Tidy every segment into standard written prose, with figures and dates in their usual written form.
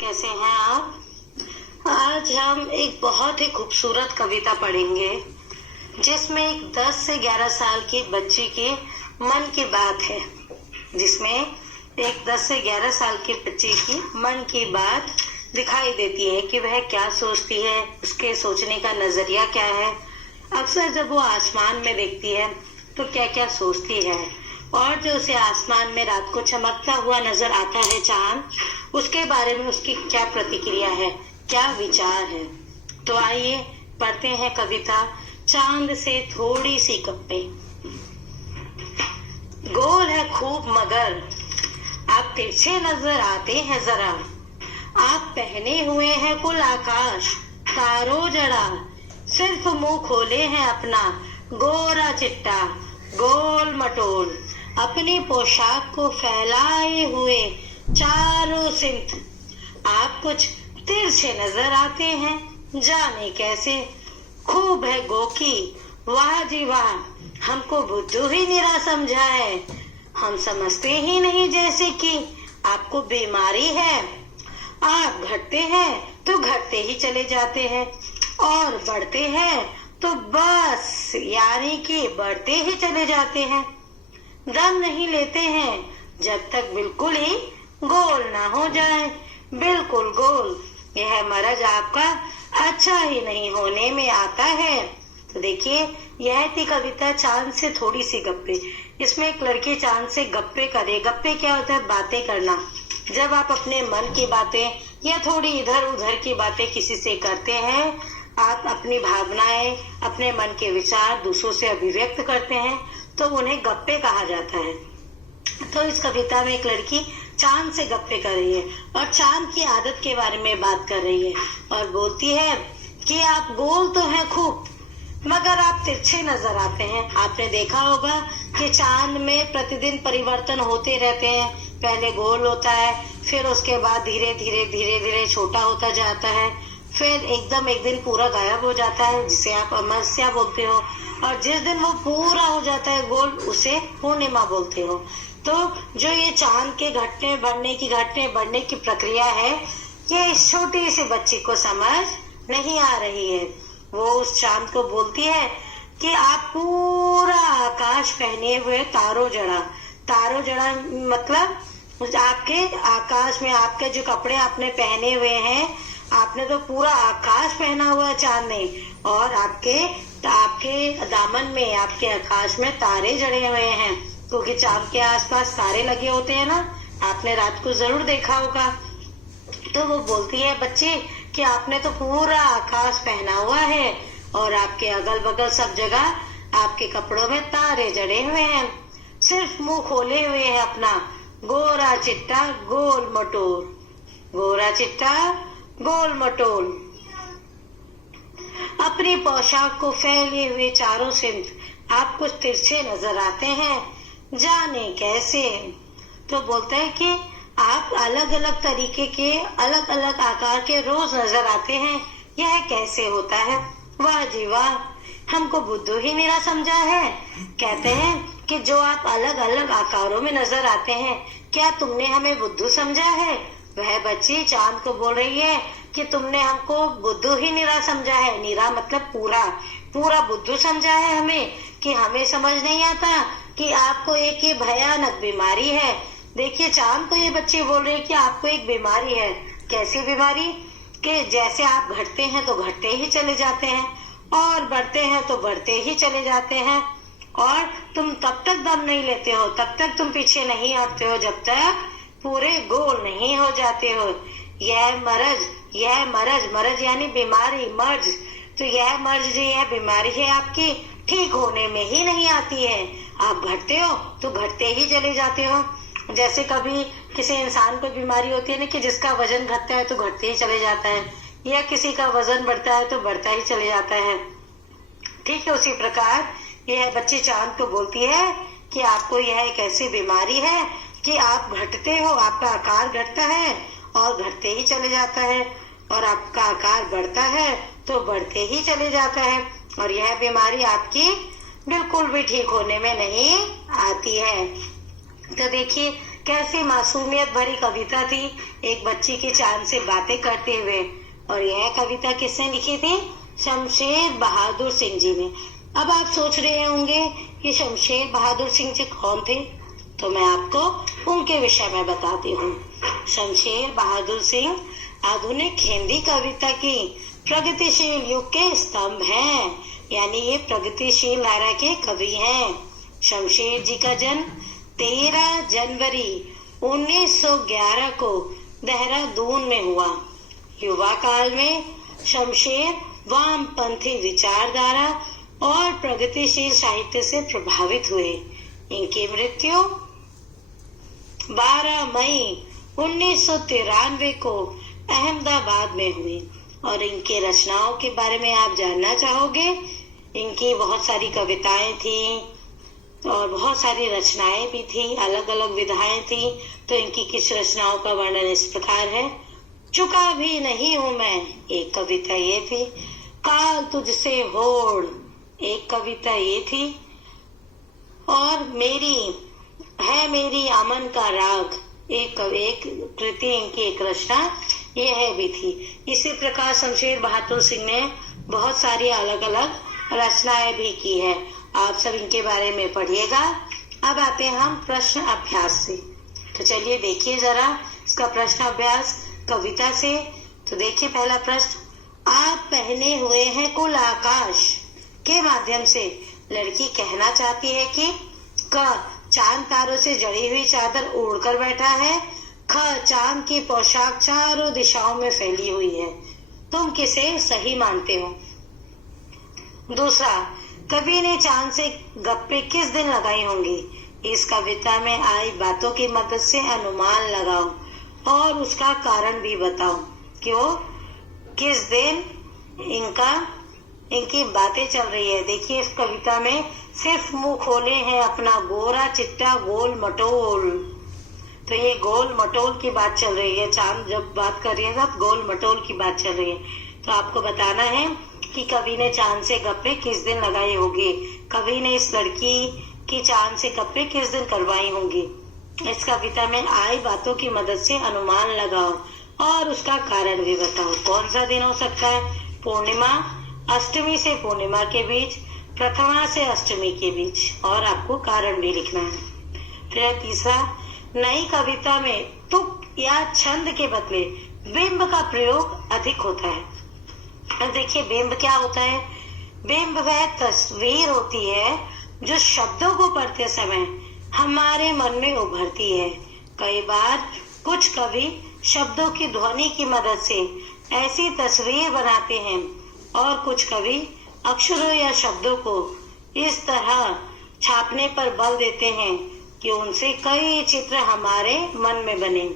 कैसे हैं आप? आज हम एक बहुत ही खूबसूरत कविता पढ़ेंगे जिसमें एक 10 से 11 साल की बच्ची के मन की बात है। जिसमें एक 10 से 11 साल की बच्ची की मन की बात दिखाई देती है कि वह क्या सोचती है, उसके सोचने का नजरिया क्या है। अक्सर जब वो आसमान में देखती है तो क्या क्या सोचती है, और जो उसे आसमान में रात को चमकता हुआ नजर आता है चांद, उसके बारे में उसकी क्या प्रतिक्रिया है, क्या विचार है। तो आइए पढ़ते हैं कविता चांद से थोड़ी सी गप्पे। गोल है खूब मगर आप तिरछे नजर आते हैं जरा, आप पहने हुए हैं कुल आकाश तारों जड़ा, सिर्फ मुंह खोले हैं अपना गोरा चिट्टा गोल मटोल, अपनी पोशाक को फैलाए हुए चारों सिंथ। आप कुछ तिरछे नजर आते हैं, जाने कैसे, खूब है गोकी वाह जी वाह, हमको बुद्धू ही निरा समझा है। हम समझते ही नहीं जैसे कि आपको बीमारी है। आप घटते हैं तो घटते ही चले जाते हैं, और बढ़ते हैं तो बस यानी कि बढ़ते ही चले जाते हैं। दम नहीं लेते हैं जब तक बिल्कुल ही गोल ना हो जाए, बिल्कुल गोल। यह मरज आपका अच्छा ही नहीं होने में आता है। तो देखिए, यह थी कविता चांद से थोड़ी सी गप्पे। इसमें एक लड़की चांद से गप्पे करे। गप्पे क्या होता है? बातें करना। जब आप अपने मन की बातें या थोड़ी इधर उधर की बातें किसी से करते हैं, आप अपनी भावनाएं, अपने मन के विचार दूसरों से अभिव्यक्त करते हैं, तो उन्हें गप्पे कहा जाता है। तो इस कविता में एक लड़की चांद से गप्पे कर रही है और चांद की आदत के बारे में बात कर रही है, और बोलती है कि आप गोल तो हैं खूब, मगर आप तिरछे नजर आते हैं। आपने देखा होगा कि चांद में प्रतिदिन परिवर्तन होते रहते हैं। पहले गोल होता है, फिर उसके बाद धीरे धीरे छोटा होता जाता है, फिर एकदम एक दिन पूरा गायब हो जाता है, जिसे आप अमावस्या बोलते हो, और जिस दिन वो पूरा हो जाता है गोल, उसे पूर्णिमा बोलते हो। तो जो ये चांद के घटने बढ़ने की प्रक्रिया है, ये इस छोटी सी बच्ची को समझ नहीं आ रही है। वो उस चांद को बोलती है कि आप पूरा आकाश पहने हुए तारों जड़ा मतलब आपके आकाश में आपके जो कपड़े आपने पहने हुए हैं, आपने तो पूरा आकाश पहना हुआ है चांद ने, और आपके दामन में, आपके आकाश में तारे जड़े हुए हैं, क्योंकि चांद के आसपास तारे लगे होते हैं ना। आपने रात को जरूर देखा होगा। तो वो बोलती है बच्ची कि आपने तो पूरा आकाश पहना हुआ है, और आपके अगल बगल सब जगह आपके कपड़ों में तारे जड़े हुए हैं, सिर्फ मुंह खोले हुए हैं अपना गोरा चिट्टा गोल मटोल, गोरा चिट्टा गोल मटोल, अपनी पोशाक को फैले हुए चारों सिंध। आप कुछ तिरछे नजर आते हैं, जाने कैसे। तो बोलता है कि आप अलग अलग तरीके के, अलग अलग आकार के रोज नजर आते हैं, यह कैसे होता है? वाह जी वाह, हमको बुद्धू ही निरा समझा है। कहते हैं कि जो आप अलग अलग आकारों में नजर आते हैं, क्या तुमने हमें बुद्धू समझा है? वह बच्ची चांद को बोल रही है कि तुमने हमको बुद्धू ही निरा समझा है। निरा मतलब पूरा बुद्धू समझा है हमें, कि हमें समझ नहीं आता कि आपको एक ये भयानक बीमारी है। देखिए, चांद को ये बच्ची बोल रही है कि आपको एक बीमारी है। कैसी बीमारी? कि जैसे आप घटते हैं तो घटते ही चले जाते हैं, और बढ़ते हैं तो बढ़ते ही चले जाते हैं, और तुम तब तक दम नहीं लेते हो, तब तक तुम पीछे नहीं हटते हो, जब तक पूरे गोल नहीं हो जाते हो। यह मर्ज यानी बीमारी, मर्ज। तो यह मर्ज जो यह बीमारी है आपकी, ठीक होने में ही नहीं आती है। आप घटते हो तो घटते ही चले जाते हो। जैसे कभी किसी इंसान को बीमारी होती है ना, कि जिसका वजन घटता है तो घटते ही चले जाता है, या किसी का वजन बढ़ता है तो बढ़ता ही चले जाता है। ठीक है, उसी प्रकार यह बच्ची चांद को बोलती है कि आपको यह एक ऐसी बीमारी है कि आप घटते हो, आपका आकार घटता है और घटते ही चले जाता है, और आपका आकार बढ़ता है तो बढ़ते ही चले जाता है, और यह बीमारी आपकी बिल्कुल भी ठीक होने में नहीं आती है। तो देखिए, कैसी मासूमियत भरी कविता थी, एक बच्ची की चांद से बातें करते हुए। और यह कविता किसने लिखी थी? शमशेर बहादुर सिंह जी ने। अब आप सोच रहे होंगे कि शमशेर बहादुर सिंह जी कौन थे, तो मैं आपको उनके विषय में बताती हूँ। शमशेर बहादुर सिंह आधुनिक हिंदी कविता की प्रगतिशील युग के स्तंभ हैं, यानी ये प्रगतिशील धारा के कवि हैं। शमशेर जी का जन्म 13 जनवरी 1911 को देहरादून में हुआ। युवा काल में शमशेर वामपंथी विचारधारा और प्रगतिशील साहित्य से प्रभावित हुए। इनकी मृत्यु 12 मई 1993 को अहमदाबाद में हुई। और इनके रचनाओं के बारे में आप जानना चाहोगे? इनकी बहुत सारी कविताएं थी और बहुत सारी रचनाएं भी थी, अलग अलग विधाएं थी। तो इनकी किस रचनाओं का वर्णन इस प्रकार है। चुका भी नहीं हूं मैं, एक कविता ये थी। काल तुझसे होड़, एक कविता ये थी। और मेरी अमन का राग, एक कृति, इनकी एक रचना यह भी थी। इसी प्रकार शमशेर बहादुर सिंह ने बहुत सारी अलग अलग रचनाएं भी की है। आप सब इनके बारे में पढ़िएगा। अब आते हैं हम प्रश्न अभ्यास से। तो चलिए देखिए जरा इसका प्रश्न अभ्यास कविता से। तो देखिए पहला प्रश्न, आप पहने हुए हैं कुल आकाश के माध्यम से लड़की कहना चाहती है कि क, चांद तारों से जड़ी हुई चादर ओढ़कर बैठा है। ख, चांद की पोशाक चारों दिशाओं में फैली हुई है। तुम किसे सही मानते हो? दूसरा, कवि ने चांद से गप्पे किस दिन लगाई होंगी? इस कविता में आई बातों की मदद से अनुमान लगाओ और उसका कारण भी बताओ। क्यों, किस दिन इनकी बातें चल रही है। देखिए इस कविता में सिर्फ मुंह खोले हैं अपना गोरा चिट्टा गोल मटोल। तो ये गोल मटोल की बात चल रही है। चांद जब बात कर रही है तब गोल मटोल की बात चल रही है। तो आपको बताना है कि कवि ने चांद से गप्पे किस दिन लगाई होगी। कवि ने इस लड़की की चांद से गप्पे किस दिन करवाई होंगी। इस कविता में आई बातों की मदद से अनुमान लगाओ और उसका कारण भी बताओ। कौन सा दिन हो सकता है? पूर्णिमा, अष्टमी से पूर्णिमा के बीच, प्रथमा से अष्टमी के बीच। और आपको कारण भी लिखना है। फिर तीसरा, नई कविता में तुक या छंद के बदले बिंब का प्रयोग अधिक होता है। अब देखिए बिंब क्या होता है। बिंब वह तस्वीर होती है जो शब्दों को पढ़ते समय हमारे मन में उभरती है। कई बार कुछ कवि शब्दों की ध्वनि की मदद से ऐसी तस्वीर बनाते हैं और कुछ कवि अक्षरों या शब्दों को इस तरह छापने पर बल देते हैं कि उनसे कई चित्र हमारे मन में बने।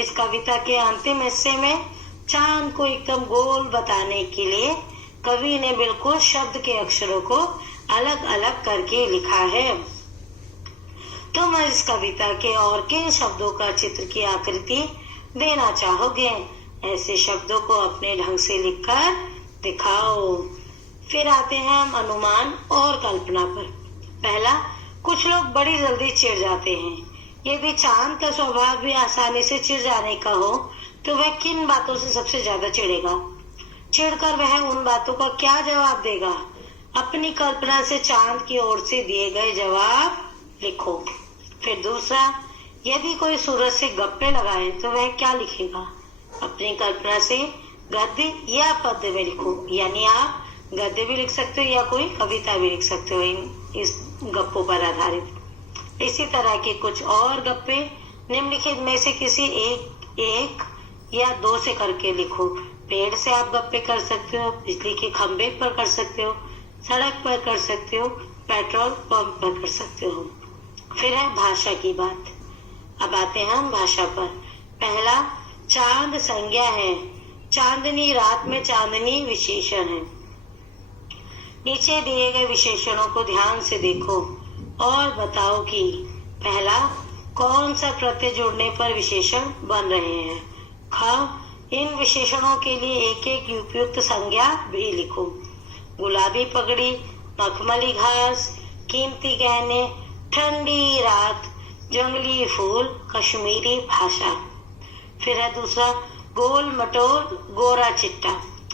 इस कविता के अंतिम हिस्से में चांद को एकदम गोल बताने के लिए कवि ने बिल्कुल शब्द के अक्षरों को अलग अलग करके लिखा है। तुम इस कविता के और किन शब्दों का चित्र की आकृति देना चाहोगे? ऐसे शब्दों को अपने ढंग से लिखकर दिखाओ। फिर आते हैं हम अनुमान और कल्पना पर। पहला, कुछ लोग बड़ी जल्दी चिढ़ जाते हैं। यदि चांद का स्वभाव भी आसानी से चिढ़ जाने का हो तो वह किन बातों से सबसे ज्यादा चिढ़ेगा? चिढ़कर वह उन बातों का क्या जवाब देगा? अपनी कल्पना से चांद की ओर से दिए गए जवाब लिखो। फिर दूसरा, यदि कोई सूरज से गप्पे लगाए तो वह क्या लिखेगा? अपनी कल्पना से गद्य या पद्य में लिखो। यानी आप गद्य भी लिख सकते हो या कोई कविता भी लिख सकते हो इस गप्पों पर आधारित। इसी तरह के कुछ और गप्पे निम्नलिखित में से किसी एक या दो से करके लिखो। पेड़ से आप गप्पे कर सकते हो, बिजली के खंभे पर कर सकते हो, सड़क पर कर सकते हो, पेट्रोल पंप पर कर सकते हो। फिर है भाषा की बात। अब आते हैं हम भाषा पर। पहला, चांद संज्ञा है, चांदनी रात में चांदनी विशेषण है। नीचे दिए गए विशेषणों को ध्यान से देखो और बताओ कि पहला, कौन सा प्रत्यय जुड़ने पर विशेषण बन रहे हैं। ख, इन विशेषणों के लिए एक एक उपयुक्त संज्ञा भी लिखो। गुलाबी पगड़ी, मखमली घास, कीमती गहने, ठंडी रात, जंगली फूल, कश्मीरी भाषा। फिर है दूसरा, गोल मटोल गोरा चिट्टा।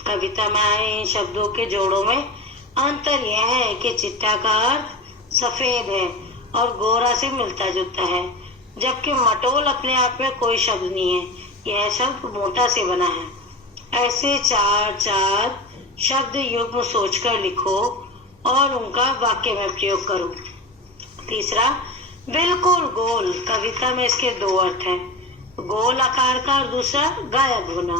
कविता में आए इन शब्दों के जोड़ों में अंतर यह है कि चिट्टा का अर्थ सफेद है और गोरा से मिलता जुलता है, जबकि मटोल अपने आप में कोई शब्द नहीं है, यह शब्द मोटा से बना है। ऐसे चार चार शब्द युग्म सोचकर लिखो और उनका वाक्य में प्रयोग करो। तीसरा, बिल्कुल गोल। कविता में इसके दो अर्थ हैं, गोल आकार का और दूसरा गायब होना।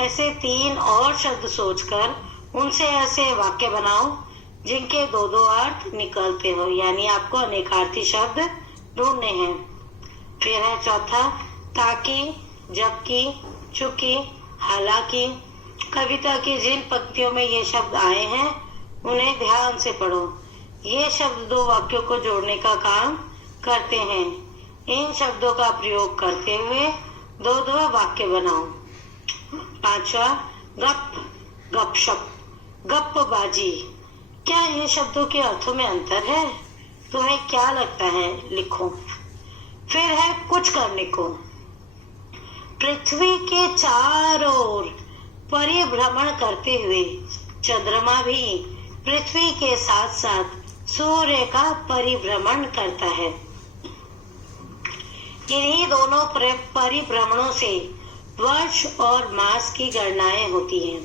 ऐसे तीन और शब्द सोचकर उनसे ऐसे वाक्य बनाओ जिनके दो दो अर्थ निकलते हो, यानी आपको अनेकार्थी शब्द ढूंढने हैं। फिर है चौथा, ताकि, जबकि, चूंकि, हालांकि। कविता की जिन पंक्तियों में ये शब्द आए हैं उन्हें ध्यान से पढ़ो। ये शब्द दो वाक्यों को जोड़ने का काम करते हैं। इन शब्दों का प्रयोग करते हुए दो दो वाक्य बनाओ। पांचवा, गप, गपशप, गप्पबाजी। क्या इन शब्दों के अर्थों में अंतर है? तुम्हें क्या लगता है? लिखो। फिर है कुछ करने को। पृथ्वी के चारों ओर परिभ्रमण करते हुए चंद्रमा भी पृथ्वी के साथ साथ सूर्य का परिभ्रमण करता है। इन्हीं दोनों परिभ्रमणों से वर्ष और मास की गणनाएं होती हैं।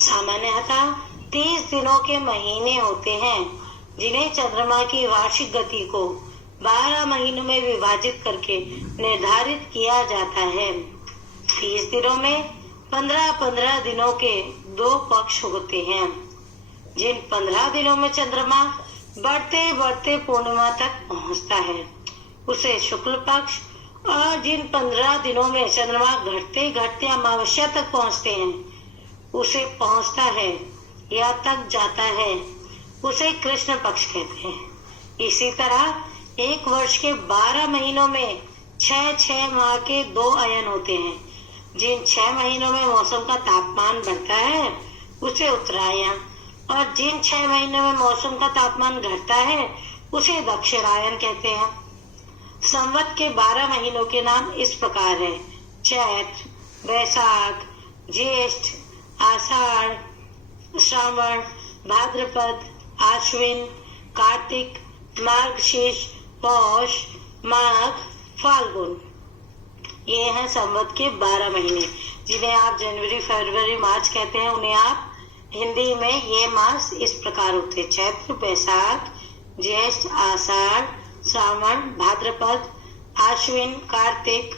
सामान्यतः 30 दिनों के महीने होते हैं, जिन्हें चंद्रमा की वार्षिक गति को 12 महीनों में विभाजित करके निर्धारित किया जाता है। 30 दिनों में 15-15 दिनों के दो पक्ष होते हैं। जिन 15 दिनों में चंद्रमा बढ़ते बढ़ते पूर्णिमा तक पहुंचता है उसे शुक्ल पक्ष, और जिन 15 दिनों में चंद्रमा घटते घटते अमावस्या तक पहुंचते हैं उसे पहुंचता है या तक जाता है उसे कृष्ण पक्ष कहते हैं। इसी तरह एक वर्ष के 12 महीनों में 6 माह के 2 अयन होते हैं। जिन 6 महीनों में मौसम का तापमान बढ़ता है उसे उत्तरायण, और जिन 6 महीनों में मौसम का तापमान घटता है उसे दक्षिणायन कहते हैं। संवत के 12 महीनों के नाम इस प्रकार है: चैत, वैशाख, ज्येष्ठ, आषाढ़, श्रावण, भाद्रपद, आश्विन, कार्तिक, मार्गशीर्ष, पौष, माघ, फाल्गुन। ये हैं संवत के 12 महीने, जिन्हें आप जनवरी, फरवरी, मार्च कहते हैं। उन्हें आप हिंदी में ये मास इस प्रकार होते: चैत्र, वैशाख, ज्येष्ठ, आषाढ़, श्रावण, भाद्रपद, आश्विन, कार्तिक,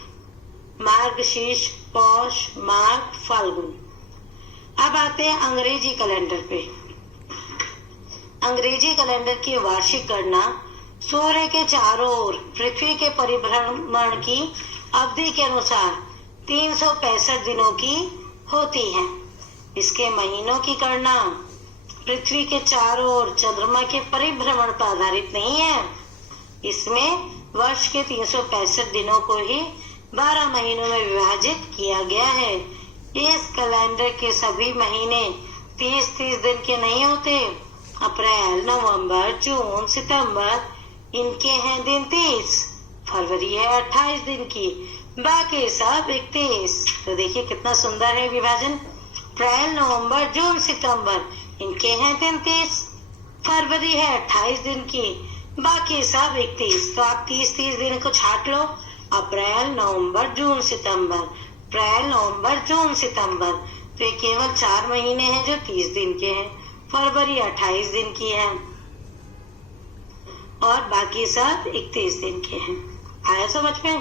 मार्गशीर्ष, पौष, माघ, फाल्गुन। अब आते हैं अंग्रेजी कैलेंडर पे। अंग्रेजी कैलेंडर की वार्षिक गणना सूर्य के चारों ओर पृथ्वी के परिभ्रमण की अवधि के अनुसार 365 दिनों की होती है। इसके महीनों की गणना पृथ्वी के चारों ओर चंद्रमा के परिभ्रमण पर आधारित नहीं है। इसमें वर्ष के 365 दिनों को ही 12 महीनों में विभाजित किया गया है। इस कैलेंडर के सभी महीने 30-30 दिन के नहीं होते। अप्रैल, नवंबर, जून, सितंबर इनके हैं दिन 30। फरवरी है 28 दिन की, बाकी सब 31। तो देखिए कितना सुंदर है विभाजन। अप्रैल, नवंबर, जून, सितंबर इनके हैं दिन 30। फरवरी है 28 दिन की, बाकी सब 31। तो आप 30-30 दिन को छाट लो। अप्रैल, नवंबर, जून, सितंबर, अप्रैल, नवंबर, जून, सितंबर। तो ये केवल 4 महीने हैं जो 30 दिन के हैं। फरवरी 28 दिन की है और बाकी सब 31 दिन के हैं। आया समझ में?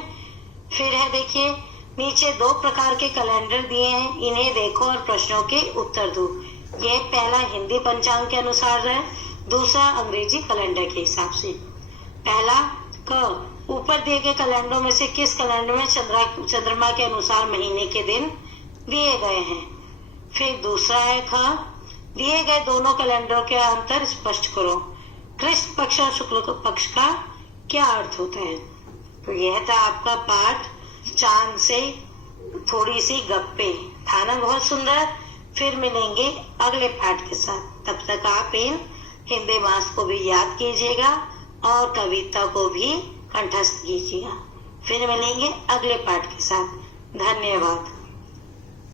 फिर है देखिए, नीचे 2 प्रकार के कैलेंडर दिए हैं, इन्हें देखो और प्रश्नों के उत्तर दो। ये पहला हिंदी पंचांग के अनुसार है, दूसरा अंग्रेजी कैलेंडर के हिसाब से। पहला क, ऊपर दिए गए कैलेंडरों में से किस कैलेंडर में चंद्रमा के अनुसार महीने के दिन दिए गए हैं। फिर दूसरा है ख, दिए गए दोनों कैलेंडरों के अंतर स्पष्ट करो। कृष्ण पक्ष और शुक्ल पक्ष का क्या अर्थ होता है। तो यह था आपका पाठ चांद से थोड़ी सी गप्पे। था ना बहुत सुंदर। फिर मिलेंगे अगले पाठ के साथ। तब तक आप इन हिंदी मास को भी याद कीजिएगा और कविता को भी कंठस्थ कीजिएगा। फिर मिलेंगे अगले पाठ के साथ। धन्यवाद।